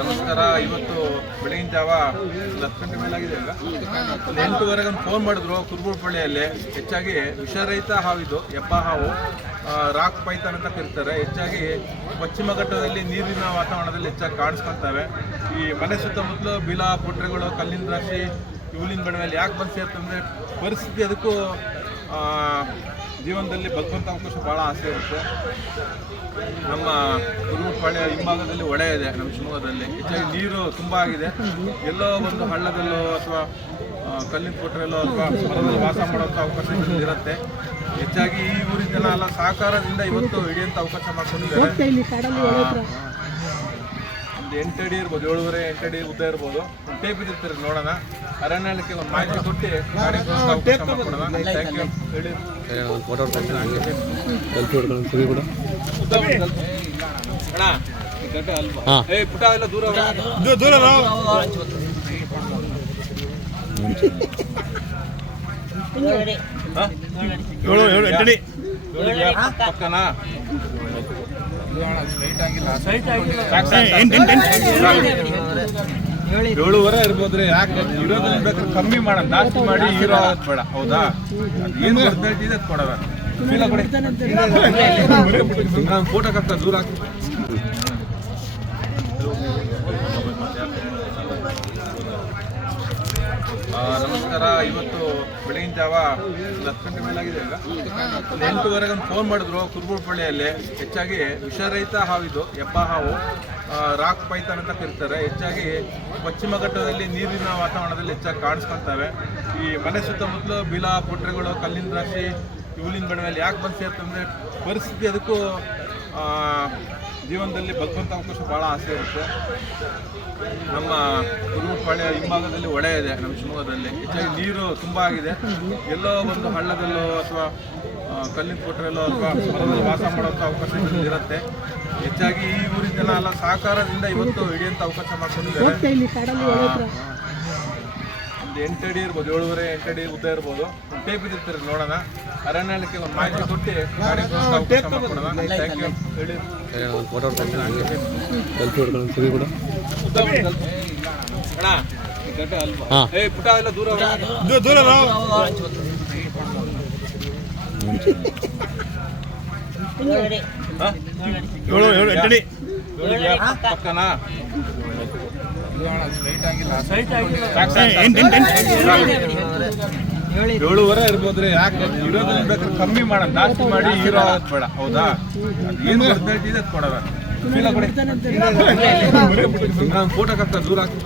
ನಮಸ್ಕಾರ. ಇವತ್ತು ಬೆಳಗಿನ ಜಾವ 10 ಗಂಟೆ ಮೇಲಾಗಿದೆ. ಈಗ 8:30 ಫೋನ್ ಮಾಡಿದ್ರು ಕುರುಬುರಪಳ್ಳಿಯಲ್ಲಿ. ಹೆಚ್ಚಾಗಿ ವಿಷರಹಿತ ಹಾವಿದು, ಎಬ್ಬ ಹಾವು, ರಾಕ್ ಪೈಥಾನ್ ಅಂತ ಕರೀತಾರೆ. ಹೆಚ್ಚಾಗಿ ಪಶ್ಚಿಮ ಘಟ್ಟದಲ್ಲಿ ನೀರಿನ ವಾತಾವರಣದಲ್ಲಿ ಹೆಚ್ಚಾಗಿ ಕಾಣಿಸ್ಕೊಳ್ತವೆ. ಈ ಮನೆ ಸುತ್ತಮುತ್ತಲು ಬಿಲ, ಪುಟ್ರೆಗಳು, ಕಲ್ಲಿನ ರಾಶಿ, ಹುಲ್ಲಿನ ಬೆಳವಲ್ಲಿ ಯಾಕೆ ಬಂದು ಸೇರ್ತಂದರೆ ಪರಿಸ್ಥಿತಿ ಅದಕ್ಕೂ ಜೀವನದಲ್ಲಿ ಬದುಕುವಂಥ ಅವಕಾಶ ಭಾಳ ಆಸೆ ಇರುತ್ತೆ. ನಮ್ಮ ಕುರುಬುರಪಳ್ಳಿಯ ಹಿಂಭಾಗದಲ್ಲಿ ಹೊಳೆ ಇದೆ, ನಮ್ಮ ಶಿವಮೊಗ್ಗದಲ್ಲಿ. ಹೆಚ್ಚಾಗಿ ನೀರು ತುಂಬ ಆಗಿದೆ. ಎಲ್ಲೋ ಒಂದು ಹಳ್ಳದಲ್ಲೋ ಅಥವಾ ಕಲ್ಲಿನ ಕೊಟ್ಟರೆಲ್ಲೋ ಅಥವಾ ಮರದಲ್ಲಿ ವಾಸ ಮಾಡೋಂಥ ಅವಕಾಶ ಇರುತ್ತೆ. ಹೆಚ್ಚಾಗಿ ಈ ಊರಿನ ಜನ ಎಲ್ಲ ಸಹಕಾರದಿಂದ ಇವತ್ತು ಹಿಡಿಯೋಂಥ ಅವಕಾಶ ಮಾಡ್ಕೊಂಡಿದ್ದಾರೆ. ಒಂದು 8 ಅಡಿ ಇರ್ಬೋದು, 7.5-8 ಅಡಿ ಉದ್ದ ಇರ್ಬೋದು. ಒಂದು ಟೇಪ್ ಇದಿರ್ತಾರೆ, ನೋಡೋಣ. ಅರಣ್ಯಕ್ಕೆ ಒಂದು ಮಾಹಿತಿ ಕೊಟ್ಟು ಥ್ಯಾಂಕ್ ಯು ಹೇಳಿ. ಪುಟ ಎಲ್ಲ ದೂರ ಪಕ್ಕನಾ 7:30 ಇರ್ಬೋದ್ರಿ. ಯಾಕೆ ಇರೋದನ್ನ ಬೇಕಾದ್ರೆ ಕಮ್ಮಿ ಮಾಡೋಣ, ಜಾಸ್ತಿ ಮಾಡಿ ಹೀರೋ ಆಗೋದು ಬೇಡ. ಹೌದಾ? ಏನು ಇದೆ ಕೊಡವ ಫೋಟೋ ಹಾಕ್ತಾ ದೂರ ಹಾಕಿ. ನಮಸ್ಕಾರ. ಇವತ್ತು ಬೆಳಗಿನ ಜಾವ 10 ಗಂಟೆ ಮೇಲಾಗಿದೆ. ಈಗ 8:30 ಫೋನ್ ಮಾಡಿದ್ರು ಕುರುಬುರಪಳ್ಳಿಯಲ್ಲಿ. ಹೆಚ್ಚಾಗಿ ವಿಷರಹಿತ ಹಾವಿದು, ಎಬ್ಬ ಹಾವು, ರಾಕ್ ಪೈಥಾನ್ ಅಂತ ಕರೀತಾರೆ. ಹೆಚ್ಚಾಗಿ ಪಶ್ಚಿಮ ಘಟ್ಟದಲ್ಲಿ ನೀರಿನ ವಾತಾವರಣದಲ್ಲಿ ಹೆಚ್ಚಾಗಿ ಕಾಣಿಸ್ಕೊಳ್ತವೆ. ಈ ಮನೆ ಸುತ್ತಮುತ್ತಲು ಬಿಲ, ಪುಟ್ರೆಗಳು, ಕಲ್ಲಿನ ರಾಶಿ, ಹುಲ್ಲಿನ ಬೆಳವಲ್ಲಿ ಯಾಕೆ ಬಂದು ಸೇರ್ತಂದರೆ ಪರಿಸ್ಥಿತಿ ಅದಕ್ಕೂ ಜೀವನದಲ್ಲಿ ಬದುಕುವಂಥ ಅವಕಾಶ ಭಾಳ ಆಸೆ ಇರುತ್ತೆ. ನಮ್ಮ ಕುರುಬುರಪಳ್ಳಿಯ ಹಿಂಭಾಗದಲ್ಲಿ ಹೊಳೆ ಇದೆ, ನಮ್ಮ ಶಿವಮೊಗ್ಗದಲ್ಲಿ. ಹೆಚ್ಚಾಗಿ ನೀರು ತುಂಬ ಆಗಿದೆ. ಎಲ್ಲೋ ಒಂದು ಹಳ್ಳದಲ್ಲೋ ಅಥವಾ ಕಲ್ಲಿನ ಕೊಟ್ಟರೆಲ್ಲೋ ಅಥವಾ ಮರದಲ್ಲಿ ವಾಸ ಮಾಡೋಂಥ ಅವಕಾಶ ಇರುತ್ತೆ. ಹೆಚ್ಚಾಗಿ ಈ ಊರಿನ ಜನ ಎಲ್ಲ ಸಹಕಾರದಿಂದ ಇವತ್ತು ಹಿಡಿಯೋಂಥ ಅವಕಾಶ ಮಾಡ್ಕೊಂಡಿದ್ದಾರೆ. ಒಂದು 8 ಅಡಿ ಇರ್ಬೋದು, 7.5-8 ಅಡಿ ಉದ್ದ ಇರ್ಬೋದು. ಒಂದು ಟೇಪ್ ಇದಿರ್ತಾರೆ, ನೋಡೋಣ. ಅರಣ್ಯಕ್ಕೆ ಒಂದು ಮಾಹಿತಿ ಕೊಟ್ಟು ಥ್ಯಾಂಕ್ ಯು ಹೇಳಿ. ಪುಟ ಎಲ್ಲ ದೂರ ಪಕ್ಕನಾ 7:30 ಇರ್ಬೋದ್ರಿ. ಯಾಕೆ ಇರೋದನ್ನ ಬೇಕಾದ್ರೆ ಕಮ್ಮಿ ಮಾಡೋಣ, ಜಾಸ್ತಿ ಮಾಡಿ ಹೀರೋ ಆಗೋದು ಬೇಡ. ಹೌದಾ? ಏನು ಇದೆ ಕೊಡವ ಫೋಟೋ ಹಾಕ್ತಾ ದೂರ ಹಾಕಿ.